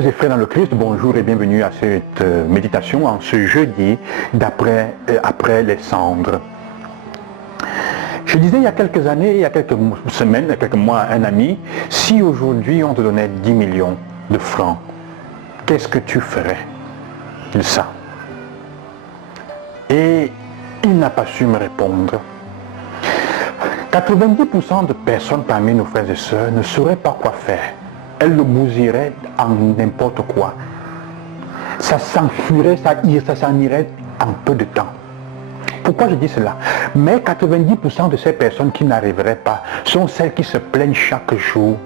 Sœurs et frères dans le Christ, bonjour et bienvenue à cette méditation en ce jeudi après les cendres. Je disais il y a quelques années, il y a quelques semaines, il y a quelques mois à un ami, si aujourd'hui on te donnait 10 millions de francs, qu'est-ce que tu ferais de ça? Et il n'a pas su me répondre. 90% de personnes parmi nos frères et sœurs ne sauraient pas quoi faire. Elles le bousilleraient en n'importe quoi. Ça s'enfuirait, ça s'en irait en peu de temps. Pourquoi je dis cela? Mais 90% de ces personnes qui n'arriveraient pas sont celles qui se plaignent chaque jour.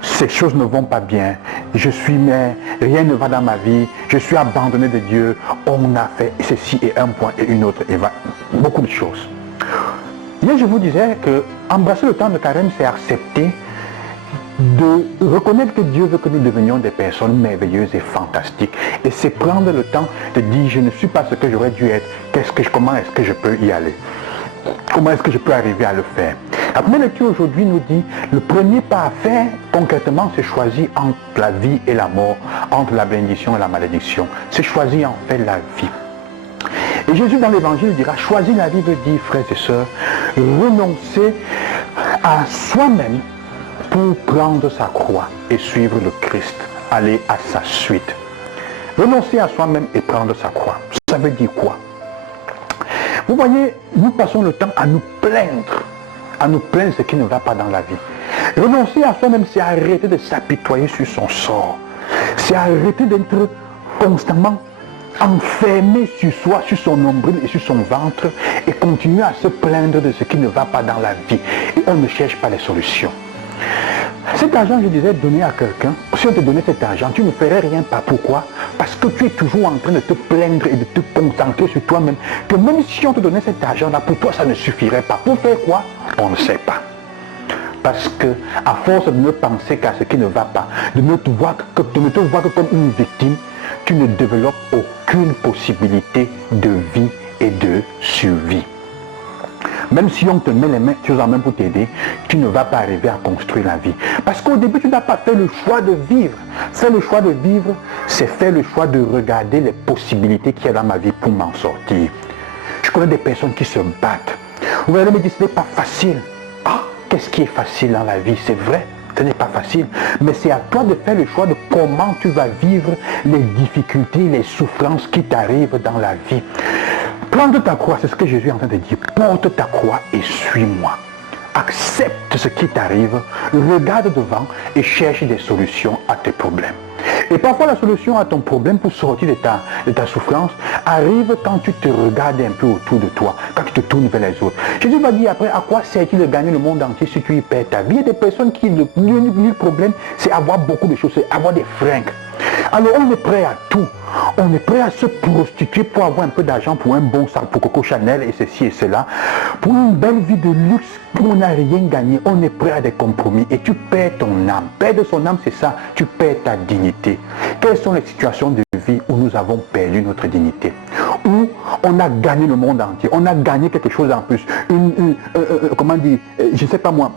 Ces choses ne vont pas bien. Rien ne va dans ma vie. Je suis abandonné de Dieu. On a fait ceci et un point et une autre. Et beaucoup de choses. Hier, je vous disais que embrasser le temps de carême, c'est accepter de reconnaître que Dieu veut que nous devenions des personnes merveilleuses et fantastiques. Et c'est prendre le temps de dire, je ne suis pas ce que j'aurais dû être. Comment est-ce que je peux y aller? Comment est-ce que je peux arriver à le faire? La première lecture aujourd'hui nous dit, le premier pas à faire concrètement, c'est choisir entre la vie et la mort, entre la bénédiction et la malédiction. C'est choisir en fait la vie. Et Jésus dans l'évangile dira, choisir la vie veut dire, frères et sœurs, renoncer à soi-même pour prendre sa croix et suivre le Christ, aller à sa suite. Renoncer à soi-même et prendre sa croix. Ça veut dire quoi? Vous voyez, nous passons le temps à nous plaindre de ce qui ne va pas dans la vie. Renoncer à soi-même, c'est arrêter de s'apitoyer sur son sort. C'est arrêter d'être constamment enfermé sur soi, sur son nombril et sur son ventre et continuer à se plaindre de ce qui ne va pas dans la vie. Et on ne cherche pas les solutions. Cet argent, je disais, donner à quelqu'un, si on te donnait cet argent, tu ne ferais rien pas. Pourquoi? Parce que tu es toujours en train de te plaindre et de te concentrer sur toi-même. Que même si on te donnait cet argent-là, pour toi, ça ne suffirait pas. Pour faire quoi? On ne sait pas. Parce que, à force de ne penser qu'à ce qui ne va pas, de ne te voir que comme une victime, tu ne développes aucune possibilité de vie et de survie. Même si on te met les mains sur la main pour t'aider, tu ne vas pas arriver à construire la vie. Parce qu'au début, tu n'as pas fait le choix de vivre. Faire le choix de vivre, c'est faire le choix de regarder les possibilités qu'il y a dans ma vie pour m'en sortir. Je connais des personnes qui se battent. Vous allez me dire, ce n'est pas facile. Ah, qu'est-ce qui est facile dans la vie? C'est vrai, ce n'est pas facile. Mais c'est à toi de faire le choix de comment tu vas vivre les difficultés, les souffrances qui t'arrivent dans la vie. Prendre ta croix, c'est ce que Jésus est en train de dire. Porte ta croix et suis-moi. Accepte ce qui t'arrive, regarde devant et cherche des solutions à tes problèmes. Et parfois la solution à ton problème pour sortir de ta souffrance arrive quand tu te regardes un peu autour de toi, quand tu te tournes vers les autres. Jésus va dire après, à quoi sert-il de gagner le monde entier si tu y perds ta vie? Il y a des personnes qui, le problème, c'est avoir beaucoup de choses, c'est avoir des fringues. Alors on est prêt à tout. On est prêt à se prostituer pour avoir un peu d'argent, pour un bon sac, pour Coco Chanel et ceci et cela. Pour une belle vie de luxe où on n'a rien gagné, on est prêt à des compromis et tu perds ton âme. Perdre son âme, c'est ça, tu perds ta dignité. Quelles sont les situations de vie où nous avons perdu notre dignité? Où on a gagné le monde entier, on a gagné quelque chose en plus. Comment dire, je ne sais pas moi,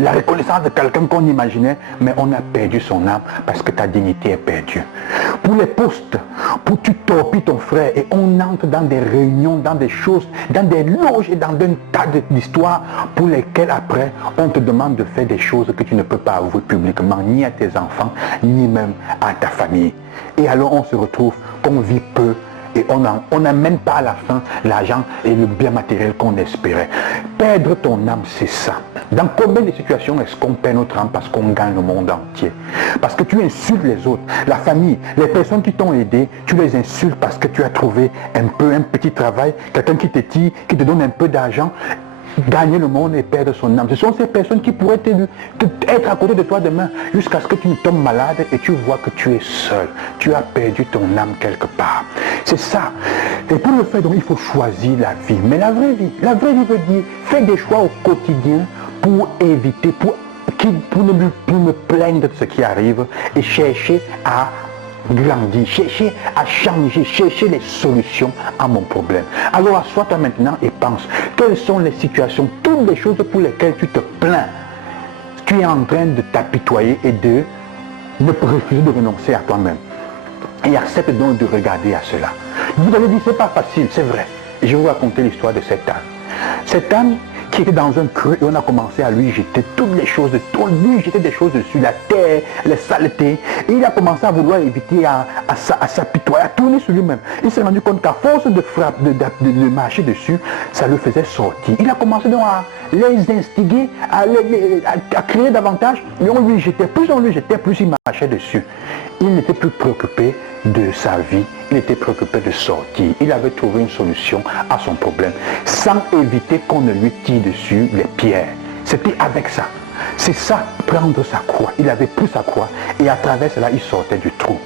la reconnaissance de quelqu'un qu'on imaginait, mais on a perdu son âme parce que ta dignité est perdue. Pour les postes, pour tu torpilles ton frère et on entre dans des réunions, dans des choses, dans des loges et dans un tas d'histoires pour lesquelles après on te demande de faire des choses que tu ne peux pas avouer publiquement, ni à tes enfants, ni même à ta famille. Et alors on se retrouve qu'on vit peu. Et on n'a même pas à la fin l'argent et le bien matériel qu'on espérait. Perdre ton âme, c'est ça. Dans combien de situations est-ce qu'on perd notre âme parce qu'on gagne le monde entier? Parce que tu insultes les autres, la famille, les personnes qui t'ont aidé, tu les insultes parce que tu as trouvé un petit travail, quelqu'un qui te tire, qui te donne un peu d'argent. Gagner le monde et perdre son âme. Ce sont ces personnes qui pourraient être à côté de toi demain jusqu'à ce que tu ne tombes malade et tu vois que tu es seul. Tu as perdu ton âme quelque part. C'est ça. Et pour le faire, donc, il faut choisir la vie. Mais la vraie vie veut dire faire des choix au quotidien pour éviter, pour ne me plaindre de ce qui arrive et chercher à grandir, chercher à changer, chercher les solutions à mon problème. Alors assois-toi maintenant et pense, quelles sont les situations, toutes les choses pour lesquelles tu te plains. Tu es en train de t'apitoyer et de Ne refuse de renoncer à toi-même. Et accepte donc de regarder à cela. Vous allez dire, c'est pas facile, c'est vrai. Et je vais vous raconter l'histoire de cette âne. Cette âne qui était dans un creux et on a commencé à lui jeter toutes les choses, lui jeter des choses dessus, la terre, les saletés. Et il a commencé à vouloir éviter, à s'apitoyer, à tourner sur lui-même. Il s'est rendu compte qu'à force de de marcher dessus, ça le faisait sortir. Il a commencé donc à les instiguer, à créer davantage. Et on lui jetait, plus on lui jetait, plus il marchait dessus. Il n'était plus préoccupé de sa vie, il était préoccupé de sortir. Il avait trouvé une solution à son problème, sans éviter qu'on ne lui tire dessus les pierres. C'était avec ça. C'est ça, prendre sa croix. Il avait pris sa croix et à travers cela, il sortait du trou.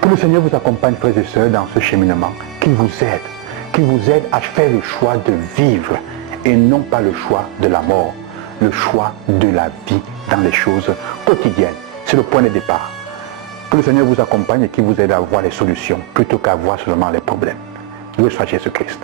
Que le Seigneur vous accompagne, frères et sœurs, dans ce cheminement, qu'il vous aide à faire le choix de vivre et non pas le choix de la mort, le choix de la vie dans les choses quotidiennes. C'est le point de départ. Que le Seigneur vous accompagne et qu'il vous aide à voir les solutions plutôt qu'à voir seulement les problèmes. Loué soit Jésus-Christ.